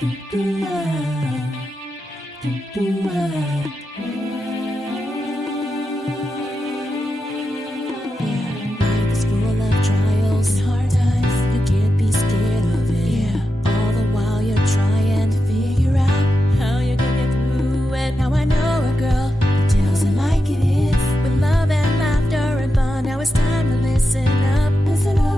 Life is full of trials and hard times. You can't be scared of it. All the while you're trying to figure out how you're gonna get through it. Now I know a girl who tells it like it is, with love and laughter and fun. Now it's time to listen up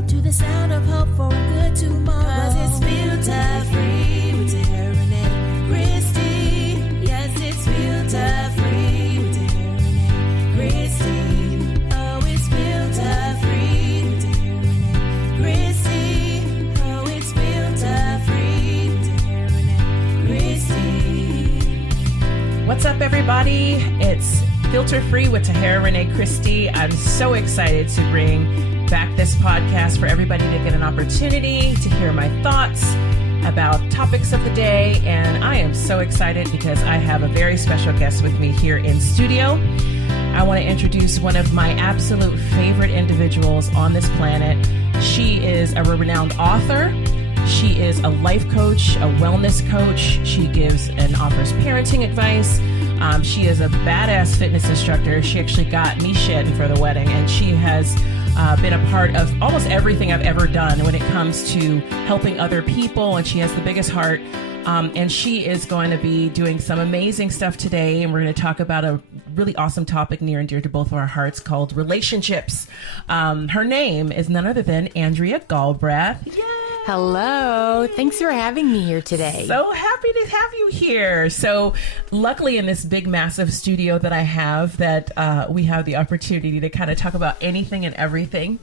to the sound of hope for a good tomorrow. 'Cause it's filter free with Tahera Rene Christy. Yes, it's filter free with Tahera Rene Christy. Oh, it's filter free with Tahera Rene Christy. Oh, it's filter free with Tahera Rene Christy. What's up, everybody? It's Filter Free with Tahera Rene Christy. I'm so excited to bring back this podcast for everybody to get an opportunity to hear my thoughts about topics of the day. And I am so excited because I have a very special guest with me here in studio. I want to introduce one of my absolute favorite individuals on this planet. She is a renowned author. She is a life coach, a wellness coach. She gives and offers parenting advice. She is a badass fitness instructor. She actually got me shedding for the wedding, and she has been a part of almost everything I've ever done when it comes to helping other people, and she has the biggest heart. And she is going to be doing some amazing stuff today, and we're going to talk about a really awesome topic near and dear to both of our hearts called relationships. Her name is none other than Andrea Galbraith. Yay! Hello. Thanks for having me here today. So happy to have you here. So luckily in this big, massive studio that I have, that we have the opportunity to kind of talk about anything and everything.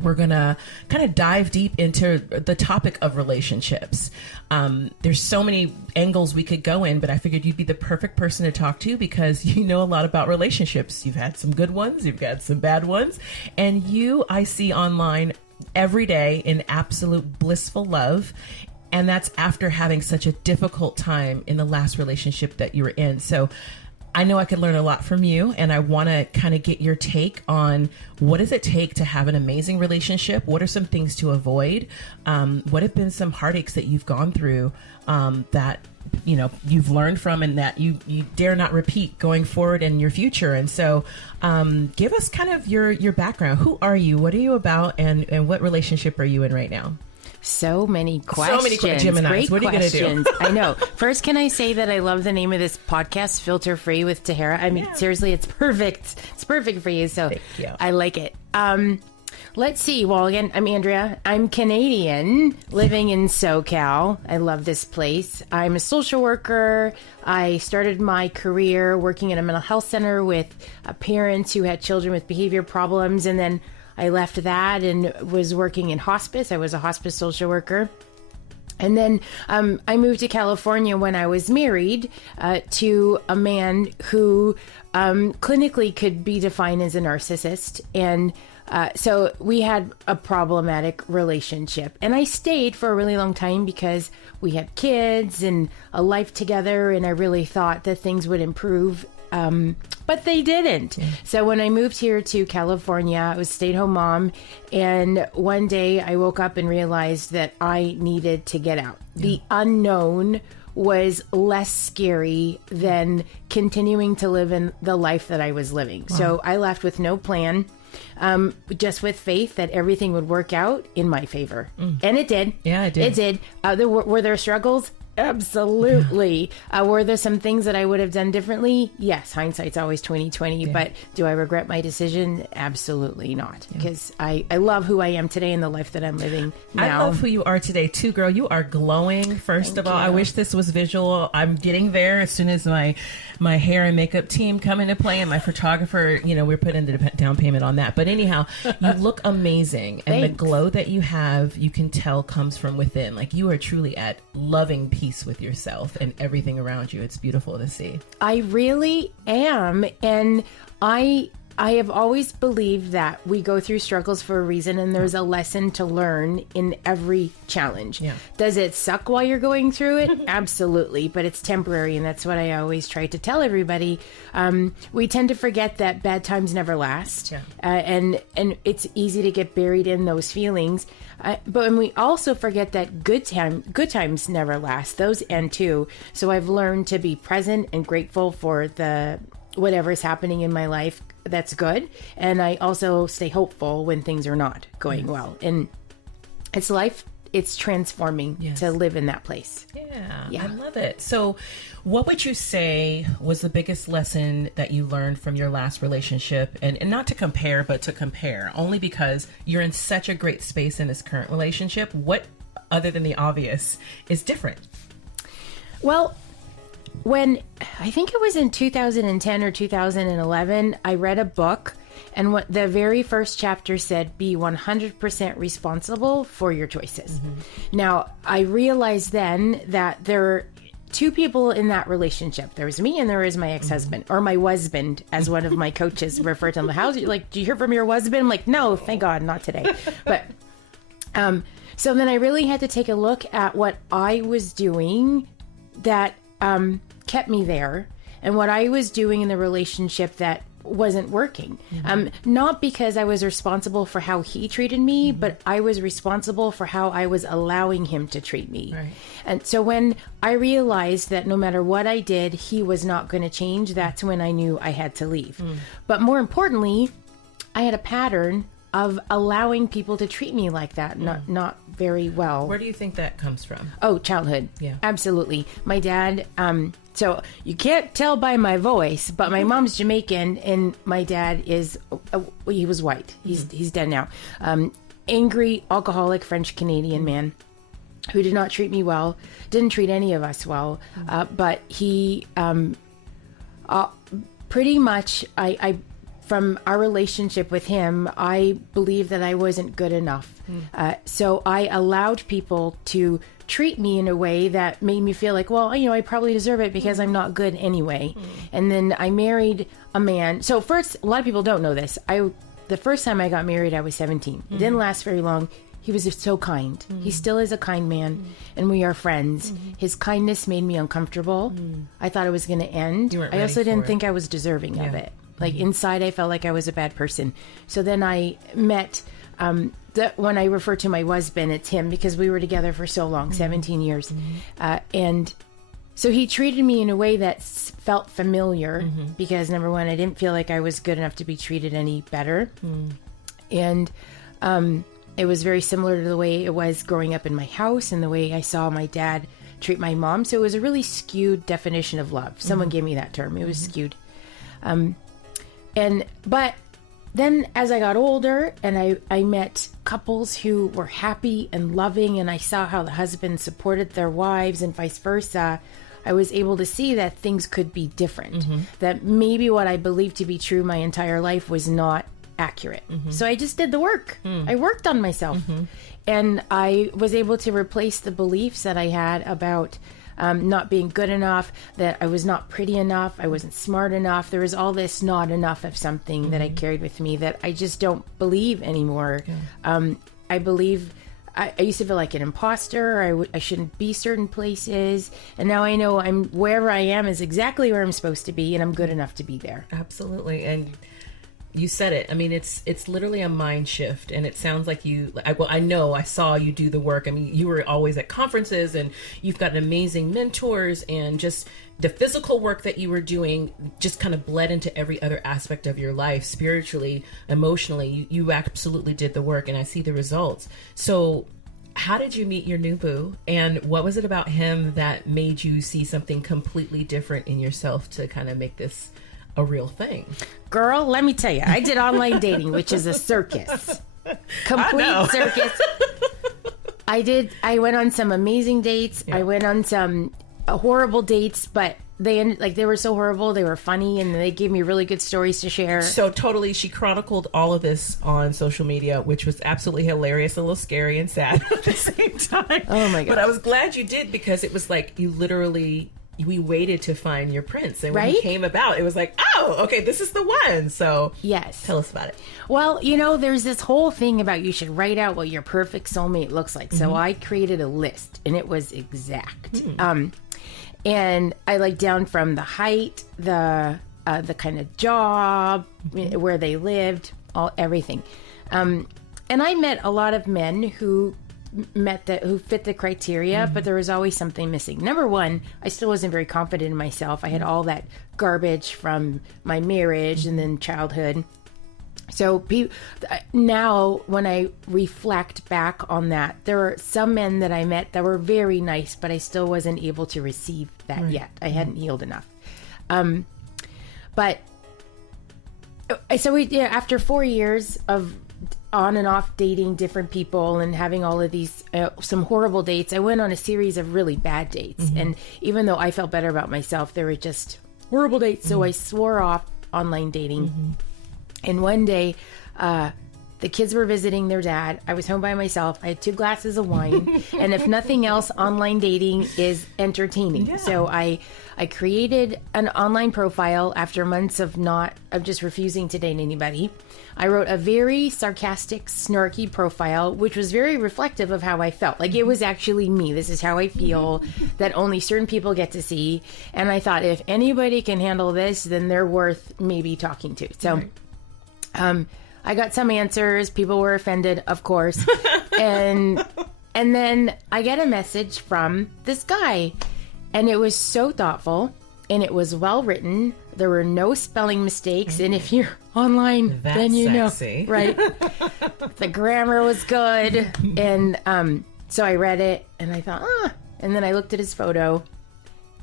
We're going to kind of dive deep into the topic of relationships. There's so many angles we could go in, but I figured you'd be the perfect person to talk to because you know a lot about relationships. You've had some good ones, you've got some bad ones, and you, I see online every day in absolute blissful love. And that's after having such a difficult time in the last relationship that you were in. So I know I could learn a lot from you, and I want to kind of get your take on what does it take to have an amazing relationship? What are some things to avoid? What have been some heartaches that you've gone through that you know you've learned from, and that you dare not repeat going forward in your future? And so give us kind of your background. Who are you? What are you about? And what relationship are you in right now? So many questions. So many Geminis. Great what are you going to do? I know. First, can I say that I love the name of this podcast, Filter Free with Tahera? I mean, seriously, it's perfect. It's perfect for you. So Thank you. I like it. Let's see. Well, again, I'm Andrea. I'm Canadian, living in SoCal. I love this place. I'm a social worker. I started my career working in a mental health center with parents who had children with behavior problems, and then I left that and was working in hospice. I was a hospice social worker. And then I moved to California when I was married to a man who clinically could be defined as a narcissist. And so we had a problematic relationship. And I stayed for a really long time because we had kids and a life together. And I really thought that things would improve. But they didn't. Yeah. So when I moved here to California, I was a stay-at-home mom. And one day I woke up and realized that I needed to get out. Yeah. The unknown was less scary than continuing to live in the life that I was living. Wow. So I left with no plan, just with faith that everything would work out in my favor. And it did. Yeah, it did. It did. Were there struggles? Absolutely. Were there some things that I would have done differently? Yes. Hindsight's always 20/20. Yeah. But do I regret my decision? Absolutely not. Because I love who I am today and the life that I'm living now. I love who you are today too, girl. You are glowing. First of all, I wish this was visual. I'm getting there as soon as my hair and makeup team come into play, and my photographer, we're putting the down payment on that. But anyhow, you look amazing. And the glow that you have, you can tell comes from within. Like, you are truly at loving peace with yourself and everything around you. It's beautiful to see. I really am. And I I have always believed that we go through struggles for a reason, and there's a lesson to learn in every challenge. Yeah. Does it suck while you're going through it? Absolutely, but it's temporary, and that's what I always try to tell everybody. We tend to forget that bad times never last, and it's easy to get buried in those feelings. But when we also forget that good times never last; those end too. So I've learned to be present and grateful for whatever's happening in my life that's good, and I also stay hopeful when things are not going well. And it's transforming to live in that place. Yeah, I love it. So what would you say was the biggest lesson that you learned from your last relationship? And not to compare, but to compare, only because you're in such a great space in this current relationship. What, other than the obvious, is different? Well, when I think it was in 2010 or 2011, I read a book, and what the very first chapter said, be 100% responsible for your choices. Mm-hmm. Now, I realized then that there were two people in that relationship. There was me and there was my ex-husband, or my husband, as one of my coaches referred to him. How's you, like, do you hear from your husband? I'm like, no, thank God, not today. But so then I really had to take a look at what I was doing that kept me there, and what I was doing in the relationship that wasn't working. Not because I was responsible for how he treated me, but I was responsible for how I was allowing him to treat me. Right. And so when I realized that no matter what I did, he was not going to change, that's when I knew I had to leave. But more importantly, I had a pattern of allowing people to treat me like that, not very well. Where do you think that comes from? Oh, childhood. Yeah. Absolutely. My dad, so you can't tell by my voice, but my mom's Jamaican and my dad he was white. He's dead now. Angry, alcoholic, French Canadian man who did not treat me well, didn't treat any of us well, but he pretty much, from our relationship with him, I believed that I wasn't good enough. So I allowed people to treat me in a way that made me feel like, well, I probably deserve it because I'm not good anyway. And then I married a man. So first, a lot of people don't know this. The first time I got married, I was 17. It didn't last very long. He was so kind. He still is a kind man, and we are friends. His kindness made me uncomfortable. I thought it was going to end. I also didn't think I was deserving of it. Like inside, I felt like I was a bad person. So then I met, when I refer to my husband, it's him because we were together for so long, 17 years. And so he treated me in a way that felt familiar because, number one, I didn't feel like I was good enough to be treated any better. And it was very similar to the way it was growing up in my house and the way I saw my dad treat my mom. So it was a really skewed definition of love. Someone gave me that term. It was skewed. But then as I got older and I met couples who were happy and loving, and I saw how the husbands supported their wives and vice versa, I was able to see that things could be different. That maybe what I believed to be true my entire life was not accurate. So I just did the work. I worked on myself. And I was able to replace the beliefs that I had about not being good enough, that I was not pretty enough, I wasn't smart enough. There was all this not enough of something that I carried with me that I just don't believe anymore. I believe I used to feel like an imposter. I shouldn't be certain places, and now I know wherever I am is exactly where I'm supposed to be, and I'm good enough to be there. Absolutely. And you said it. I mean, it's literally a mind shift, and it sounds like I know I saw you do the work. I mean, you were always at conferences, and you've got amazing mentors, and just the physical work that you were doing just kind of bled into every other aspect of your life, spiritually, emotionally. You absolutely did the work, and I see the results. So how did you meet your new boo, and what was it about him that made you see something completely different in yourself to kind of make this a real thing? Girl, let me tell you, I did online dating, which is a circus. Complete circus. I went on some amazing dates. I went on some horrible dates, but they were so horrible, they were funny, and they gave me really good stories to share. So totally, she chronicled all of this on social media, which was absolutely hilarious, a little scary and sad at the same time. Oh my God. But I was glad you did, because it was like you literally we waited to find your prince, and when he Right? came about, it was like, oh, okay, this is the one. So Yes. tell us about it. Well, there's this whole thing about you should write out what your perfect soulmate looks like. So I created a list, and it was exact. And I like down from the height, the kind of job, where they lived, everything. And I met a lot of men who fit the criteria, but there was always something missing. Number one, I still wasn't very confident in myself. I had all that garbage from my marriage and then childhood. So now when I reflect back on that, there are some men that I met that were very nice, but I still wasn't able to receive that yet. I hadn't healed enough. But so after 4 years of on and off dating different people and having all of these some horrible dates, I went on a series of really bad dates. And even though I felt better about myself, they were just horrible dates. So I swore off online dating. And one day, the kids were visiting their dad. I was home by myself. I had 2 glasses of wine. And if nothing else, online dating is entertaining. Yeah. So I created an online profile after months of just refusing to date anybody. I wrote a very sarcastic, snarky profile, which was very reflective of how I felt. Like, it was actually me. This is how I feel, that only certain people get to see. And I thought, if anybody can handle this, then they're worth maybe talking to. So, I got some answers. People were offended, of course. and then I get a message from this guy, and it was so thoughtful, and it was well written. There were no spelling mistakes, and if you're online, That's then you sexy. know, right? The grammar was good, and so I read it, and I thought, and then I looked at his photo.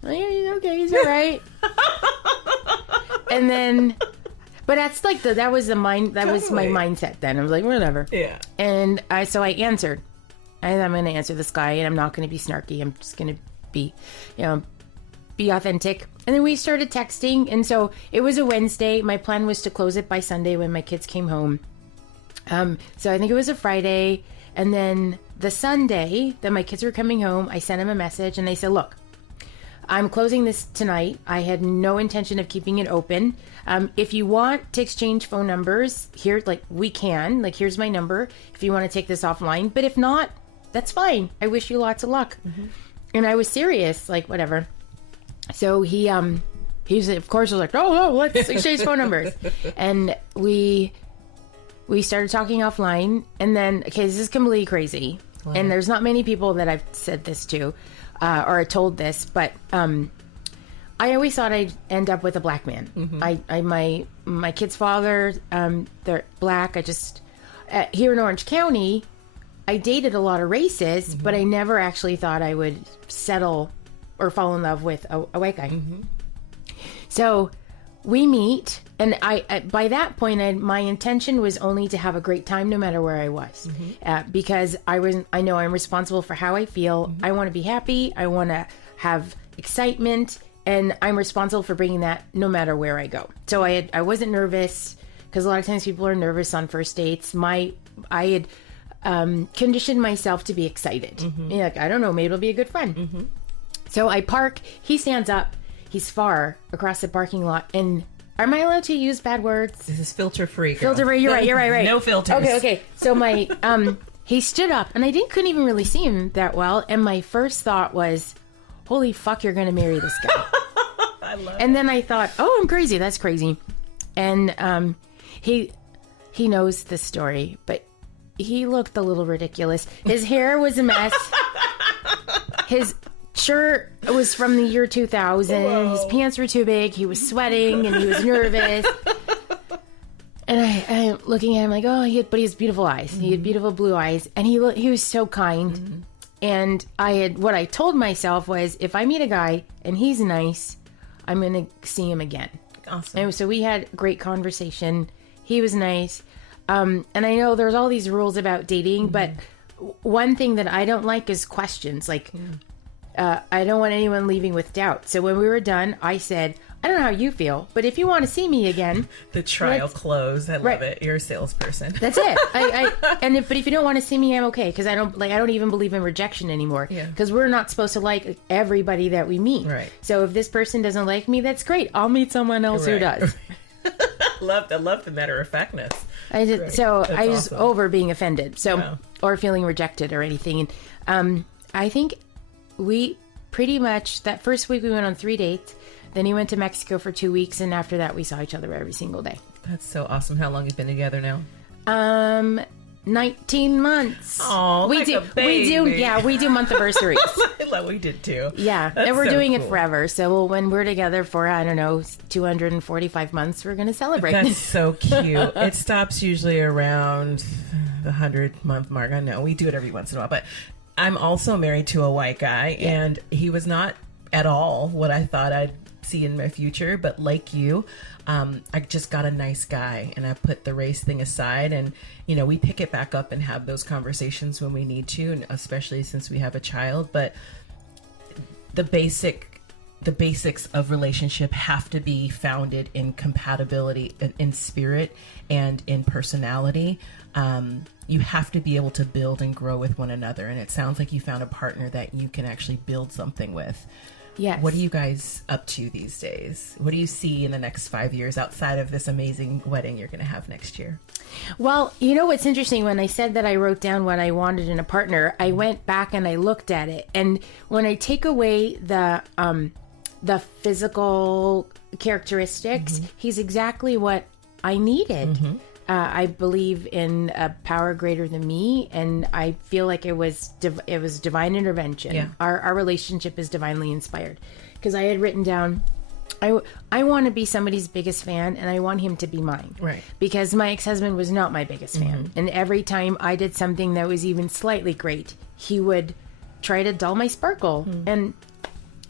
Oh, yeah, he's okay, he's all right. And then. But that's like that was my mindset then. I was like, whatever. Yeah. And so I answered. And I'm going to answer this guy, and I'm not going to be snarky. I'm just going to be authentic. And then we started texting. And so it was a Wednesday. My plan was to close it by Sunday when my kids came home. So I think it was a Friday. And then the Sunday that my kids were coming home, I sent him a message, and they said, look, I'm closing this tonight. I had no intention of keeping it open. If you want to exchange phone numbers, we can. Like, here's my number if you want to take this offline. But if not, that's fine. I wish you lots of luck. And I was serious, like, whatever. So he was, of course, was like, oh, let's exchange phone numbers. And we started talking offline. And then, okay, this is completely crazy. Wow. And there's not many people that I've said this to. Or told this, but I always thought I'd end up with a black man. My kid's father, they're black. Here in Orange County, I dated a lot of races, but I never actually thought I would settle or fall in love with a white guy. So we meet, and I by that point, my intention was only to have a great time no matter where I was, because I know I'm responsible for how I feel. I want to be happy. I want to have excitement, and I'm responsible for bringing that no matter where I go. So I wasn't nervous, because a lot of times people are nervous on first dates. I had conditioned myself to be excited. Like, I don't know, maybe it'll be a good friend. So I park. He stands up. He's far across the parking lot. And am I allowed to use bad words? This is filter free. Filter free. You're right. No filters. Okay. So my he stood up, and I couldn't even really see him that well. And my first thought was, "Holy fuck, you're gonna marry this guy." I love it. And then I thought, "Oh, I'm crazy. That's crazy." And he knows this story, but he looked a little ridiculous. His hair was a mess. His shirt was from the year 2000. Whoa. His pants were too big. He was sweating, and he was nervous. And I'm looking at him like, but he has beautiful eyes. He had beautiful blue eyes, and he was so kind. And what I told myself was, if I meet a guy and he's nice, I'm gonna see him again. Awesome. And so we had a great conversation. He was nice. And I know there's all these rules about dating, but one thing that I don't like is questions. Like, I don't want anyone leaving with doubt. So when we were done, I said, I don't know how you feel, but if you want to see me again, The trial closed. I love it. You're a salesperson. that's it. But if you don't want to see me, I'm okay, because I don't even believe in rejection anymore. Yeah. Because we're not supposed to like everybody that we meet. Right. So if this person doesn't like me, that's great. I'll meet someone else who does. I love the matter of factness. I just Great. so That's I was awesome. over being offended, so Yeah. or feeling rejected or anything. And I think we pretty much that first week we went on 3 dates. Then he went to Mexico for 2 weeks, and after that we saw each other every single day. That's so awesome. How long have you been together now? 19 months. Aw, we like do a baby. we do month anniversaries. We did too. Yeah, That's and we're so doing it cool. forever. So when we're together for 245 months, we're going to celebrate. That's so cute. It stops usually around the 100-month mark. I know we do it every once in a while, but I'm also married to a white guy, and he was not at all what I thought I'd see in my future. But like you, I just got a nice guy, and I put the race thing aside, and we pick it back up and have those conversations when we need to, and especially since we have a child. But the basics of relationship have to be founded in compatibility, in spirit, and in personality. You have to be able to build and grow with one another. And it sounds like you found a partner that you can actually build something with. Yes. What are you guys up to these days? What do you see in the next 5 years outside of this amazing wedding you're going to have next year? Well, you know what's interesting? When I said that I wrote down what I wanted in a partner, I went back and I looked at it. And when I take away the physical characteristics, he's exactly what I needed. I believe in a power greater than me, and I feel like it was divine intervention. Yeah. Our relationship is divinely inspired, because I had written down, I want to be somebody's biggest fan, and I want him to be mine. Right. Because my ex-husband was not my biggest fan, and every time I did something that was even slightly great, he would try to dull my sparkle, and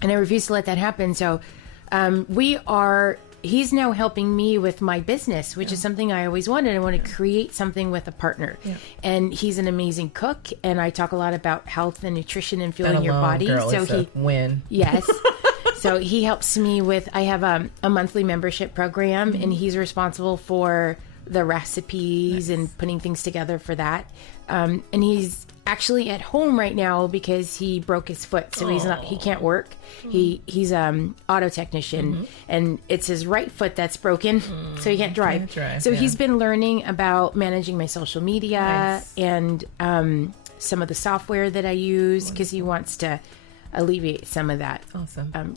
I refused to let that happen. So he's now helping me with my business, which is something I always wanted. I want to create something with a partner. Yeah. And he's an amazing cook, and I talk a lot about health and nutrition and fueling your body. Girl, so it's a win. Yes. So he helps me with, I have a monthly membership program, and he's responsible for the recipes and putting things together for that. And he's actually at home right now because he broke his foot, so he can't work. He's auto technician, and it's his right foot that's broken, so he can't drive. So he's been learning about managing my social media and some of the software that I use, because he wants to alleviate some of that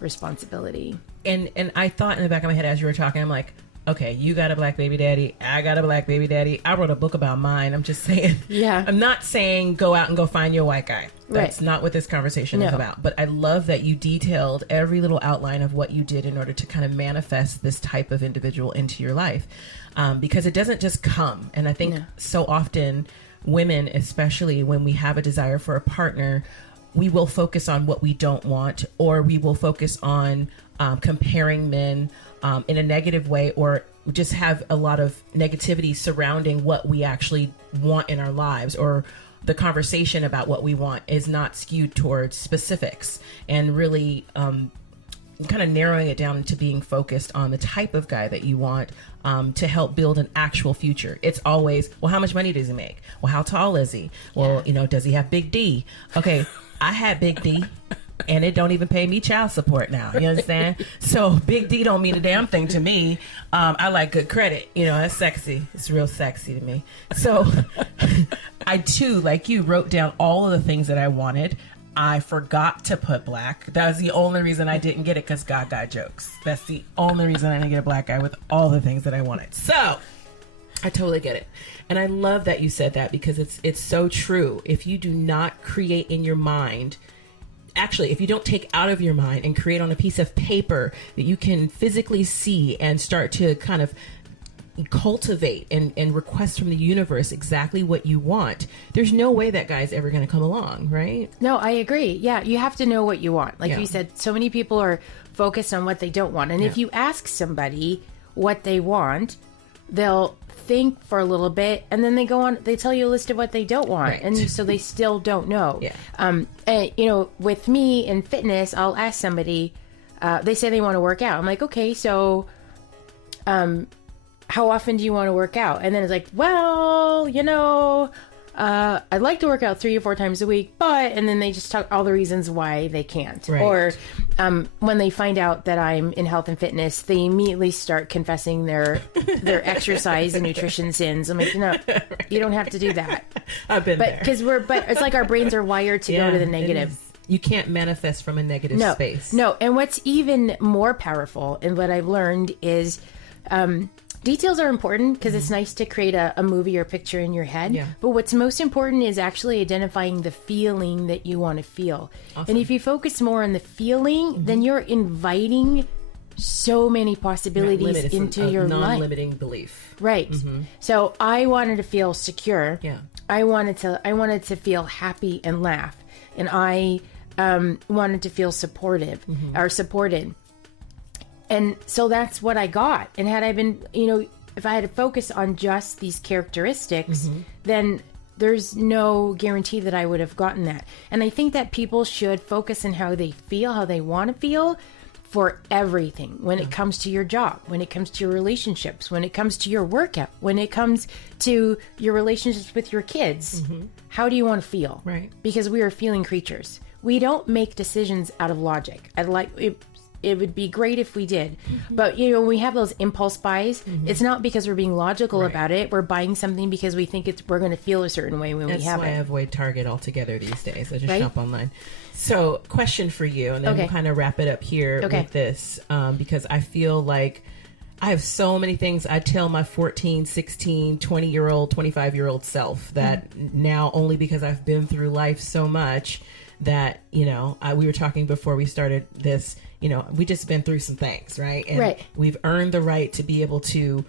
responsibility. And I thought in the back of my head as you were talking, I'm like, okay, you got a black baby daddy. I got a black baby daddy. I wrote a book about mine. I'm just saying. Yeah. I'm not saying go out and go find your white guy. That's not what this conversation is about. But I love that you detailed every little outline of what you did in order to kind of manifest this type of individual into your life. Because it doesn't just come. And I think so often women, especially when we have a desire for a partner, we will focus on what we don't want, or we will focus on comparing men in a negative way, or just have a lot of negativity surrounding what we actually want in our lives, or the conversation about what we want is not skewed towards specifics, and really kind of narrowing it down to being focused on the type of guy that you want to help build an actual future. It's always, well, how much money does he make? Well, how tall is he? Well, does he have big D? Okay, I had big D. And it don't even pay me child support now. You understand? So big D don't mean a damn thing to me. I like good credit. That's sexy. It's real sexy to me. So I too, like you, wrote down all of the things that I wanted. I forgot to put black. That was the only reason I didn't get it, because God got jokes. That's the only reason I didn't get a black guy with all the things that I wanted. So I totally get it. And I love that you said that, because it's so true. If you do not create in your mind, actually, if you don't take out of your mind and create on a piece of paper that you can physically see and start to kind of cultivate and request from the universe exactly what you want, there's no way that guy's ever going to come along, right? No, I agree. Yeah, you have to know what you want. Like you said, so many people are focused on what they don't want. And if you ask somebody what they want, they'll think for a little bit, and then they go on, they tell you a list of what they don't want. Right. And so they still don't know. Yeah. And, with me in fitness, I'll ask somebody, they say they want to work out. I'm like, okay, so, how often do you want to work out? And then it's like, well, I'd like to work out 3 or 4 times a week, but, and then they just talk all the reasons why they can't. Right. Or when they find out that I'm in health and fitness, they immediately start confessing their exercise and nutrition sins. I'm like, no, you don't have to do that. I've been there. But it's like our brains are wired to go to the negative. You can't manifest from a negative space. No, and what's even more powerful, and what I've learned is, details are important because it's nice to create a movie or picture in your head. Yeah. But what's most important is actually identifying the feeling that you want to feel. Awesome. And if you focus more on the feeling, then you're inviting so many possibilities into your life. Non-limiting belief. Right. So I wanted to feel secure. Yeah. I wanted to feel happy and laugh. And I wanted to feel supported. And so that's what I got. And had I been, if I had to focus on just these characteristics, then there's no guarantee that I would have gotten that. And I think that people should focus on how they feel, how they want to feel for everything. When it comes to your job, when it comes to your relationships, when it comes to your workout, when it comes to your relationships with your kids, how do you want to feel? Right. Because we are feeling creatures. We don't make decisions out of logic. It would be great if we did. But, when we have those impulse buys, it's not because we're being logical about it. We're buying something because we think we're going to feel a certain way when we have it. That's why I avoid Target altogether these days. I just shop online. So, question for you, and then we'll kind of wrap it up here with this, because I feel like I have so many things I tell my 14, 16, 20-year-old, 25-year-old self that now, only because I've been through life so much that, we were talking before we started this, we just been through some things, right? And we've earned the right to be able to,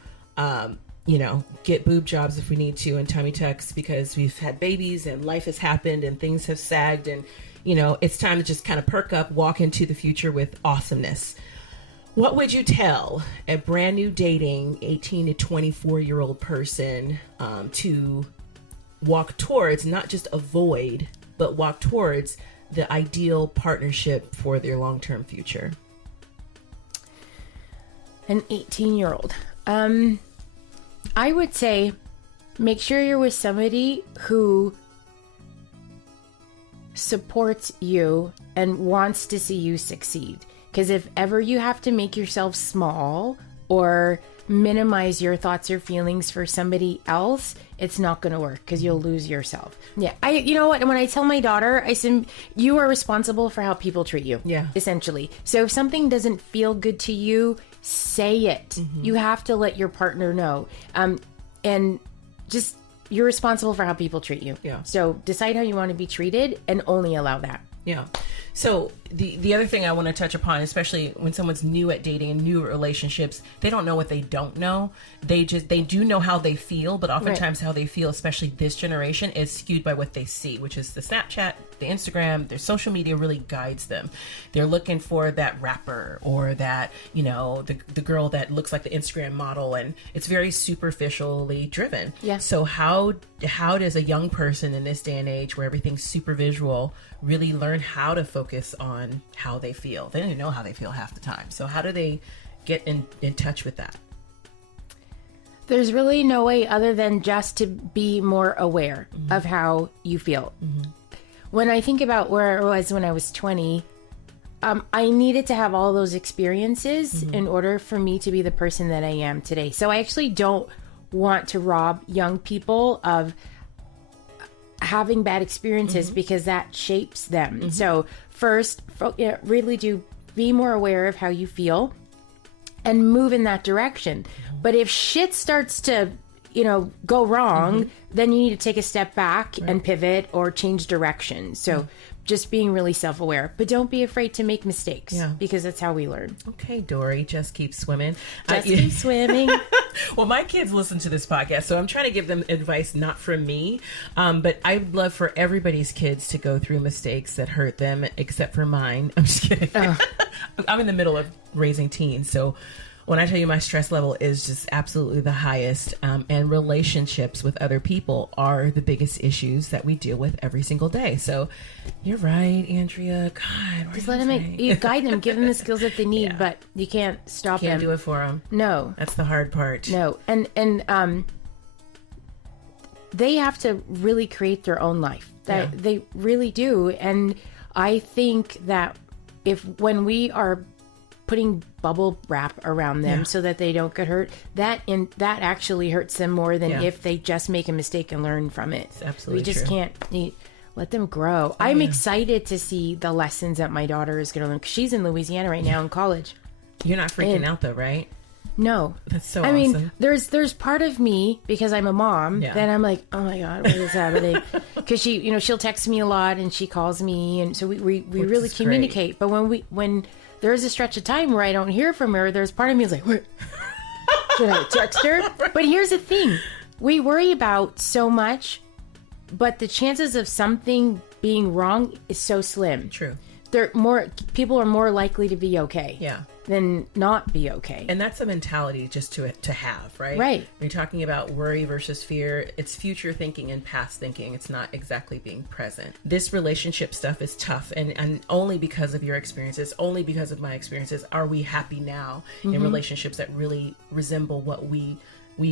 get boob jobs if we need to and tummy tucks because we've had babies and life has happened and things have sagged and, it's time to just kind of perk up, walk into the future with awesomeness. What would you tell a brand new dating 18 to 24-year-old person to walk towards, not just avoid, but walk towards the ideal partnership for their long-term future? An 18-year-old. I would say make sure you're with somebody who supports you and wants to see you succeed. Because if ever you have to make yourself small or minimize your thoughts or feelings for somebody else, it's not going to work because you'll lose yourself. Yeah. You know what? When I tell my daughter, I said, you are responsible for how people treat you. Yeah. Essentially. So if something doesn't feel good to you, say it. You have to let your partner know. And just, you're responsible for how people treat you. Yeah. So decide how you want to be treated and only allow that. Yeah. So the other thing I want to touch upon, especially when someone's new at dating and new relationships, they don't know what they don't know. They do know how they feel, but oftentimes how they feel, especially this generation, is skewed by what they see, which is the Snapchat, the Instagram, their social media really guides them. They're looking for that rapper or that, the girl that looks like the Instagram model, and it's very superficially driven. Yeah. So how does a young person in this day and age where everything's super visual really learn how to focus on how they feel? They don't even know how they feel half the time. So how do they get in touch with that? There's really no way other than just to be more aware of how you feel. When I think about where I was when I was 20, I needed to have all those experiences in order for me to be the person that I am today. So I actually don't want to rob young people of having bad experiences because that shapes them. So first, really do be more aware of how you feel and move in that direction. But if shit starts to, go wrong, then you need to take a step back and pivot or change direction. So just being really self-aware, but don't be afraid to make mistakes because that's how we learn. Okay, Dory, just keep swimming. Just keep swimming. Well, my kids listen to this podcast, so I'm trying to give them advice not from me, but I'd love for everybody's kids to go through mistakes that hurt them, except for mine. I'm just kidding. I'm in the middle of raising teens, so when I tell you my stress level is just absolutely the highest, and relationships with other people are the biggest issues that we deal with every single day. So you're right, Andrea. God, Just let them you guide them, give them the skills that they need, but you can't stop them. Can't do it for them. No. That's the hard part. No. And they have to really create their own life. They really do. And I think that when we are putting bubble wrap around them so that they don't get hurt, that actually hurts them more than if they just make a mistake and learn from it. It's absolutely we just true. can't let them grow. I'm excited to see the lessons that my daughter is going to learn, because she's in Louisiana right now in college. You're not freaking out though, right? No. That's so I awesome. mean, there's part of me, because I'm a mom, that I'm like, oh my God, what is happening? Because she'll text me a lot and she calls me, and so we really communicate. But when there's a stretch of time where I don't hear from her, there's part of me is like, wait, should I text her? But here's the thing. We worry about so much, but the chances of something being wrong is so slim. True. People are more likely to be okay. Yeah. Than not be okay. And that's a mentality just to have, right? Right. When you're talking about worry versus fear, it's future thinking and past thinking. It's not exactly being present. This relationship stuff is tough, and only because of your experiences, only because of my experiences, are we happy now in relationships that really resemble what we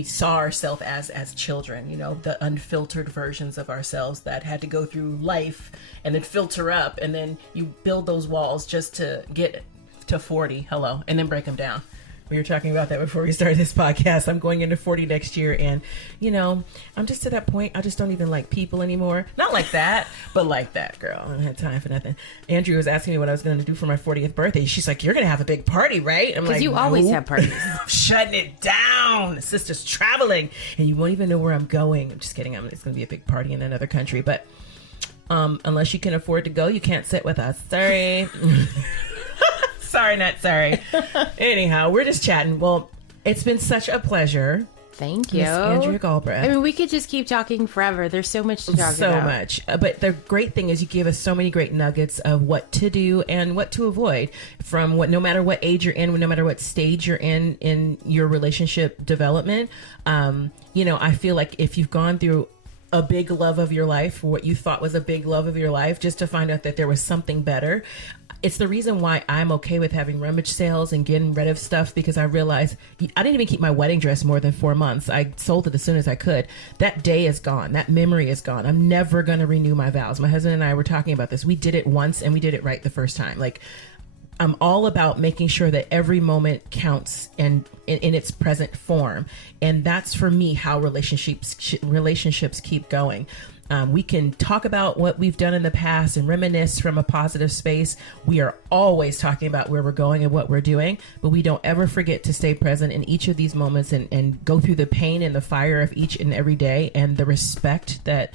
saw ourselves as children, the unfiltered versions of ourselves that had to go through life and then filter up, and then you build those walls just to get to 40, and then break them down. We were talking about that before we started this podcast. I'm going into 40 next year, and I'm just to that point. I just don't even like people anymore. Not like that, but like that, girl. I don't have time for nothing. Andrea was asking me what I was going to do for my 40th birthday. She's like, "You're going to have a big party, right?" I'm like, you always have parties. I'm shutting it down. Sister's traveling, and you won't even know where I'm going. I'm just kidding. It's going to be a big party in another country, but unless you can afford to go, you can't sit with us. Sorry. Sorry, not sorry. Anyhow, we're just chatting. Well, it's been such a pleasure. Thank you. Miss Andrea Galbraith. I mean, we could just keep talking forever. There's so much to talk about. So much. But the great thing is you give us so many great nuggets of what to do and what to avoid from no matter what age you're in, no matter what stage you're in your relationship development. I feel like if you've gone through a big love of your life, or what you thought was a big love of your life, just to find out that there was something better. It's the reason why I'm okay with having rummage sales and getting rid of stuff, because I realized I didn't even keep my wedding dress more than 4 months. I sold it as soon as I could. That day is gone. That memory is gone. I'm never going to renew my vows. My husband and I were talking about this. We did it once and we did it right the first time. Like, I'm all about making sure that every moment counts and in its present form. And that's for me how relationships keep going. We can talk about what we've done in the past and reminisce from a positive space. We are always talking about where we're going and what we're doing, but we don't ever forget to stay present in each of these moments and go through the pain and the fire of each and every day, and the respect that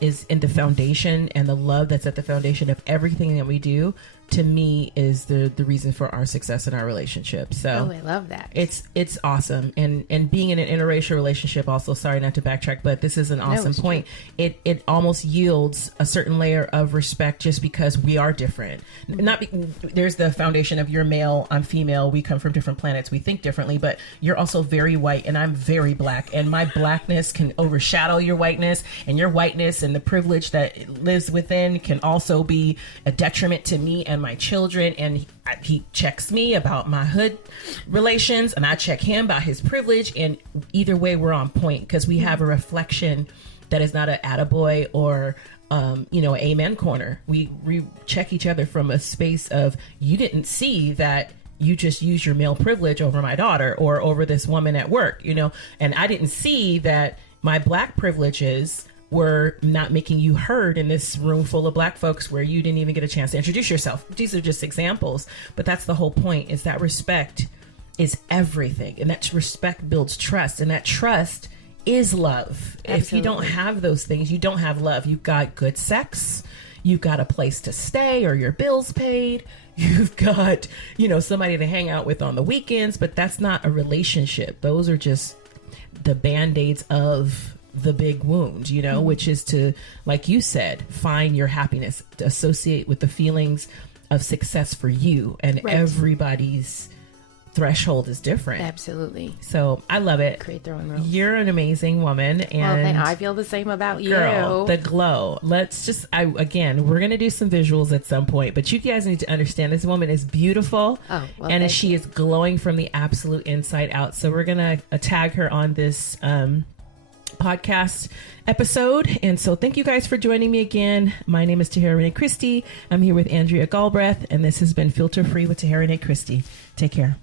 is in the foundation and the love that's at the foundation of everything that we do, to me, is the reason for our success in our relationship. So I love that. It's awesome. And being in an interracial relationship also, sorry not to backtrack, but this is an awesome point. It almost yields a certain layer of respect just because we are different. There's the foundation of you're male, I'm female, we come from different planets, we think differently, but you're also very white and I'm very black, and my blackness can overshadow your whiteness, and your whiteness and the privilege that it lives within can also be a detriment to me and my children. And he checks me about my hood relations, and I check him about his privilege, and either way we're on point, because we have a reflection that is not an attaboy or amen corner. We check each other from a space of, you didn't see that you just used your male privilege over my daughter or over this woman at work, and I didn't see that my black privileges were not making you heard in this room full of black folks where you didn't even get a chance to introduce yourself. These are just examples, but that's the whole point, is that respect is everything, and that respect builds trust, and that trust is love. Absolutely. If you don't have those things, you don't have love. You've got good sex, you've got a place to stay or your bills paid, you've got, somebody to hang out with on the weekends, but that's not a relationship. Those are just the band-aids of the big wound, which is to, like you said, find your happiness, to associate with the feelings of success for you and everybody's threshold is different. Absolutely. So I love it. Create their own rules. You're an amazing woman, and I feel the same about girl, you. the glow. Let's just, again, we're gonna do some visuals at some point, but you guys need to understand this woman is beautiful, and she is glowing from the absolute inside out. So we're gonna tag her on this podcast episode. And so thank you guys for joining me again. My name is Tahera Rene Christy. I'm here with Andrea Galbraith, and this has been Filter Free with Tahera Rene Christy. Take care.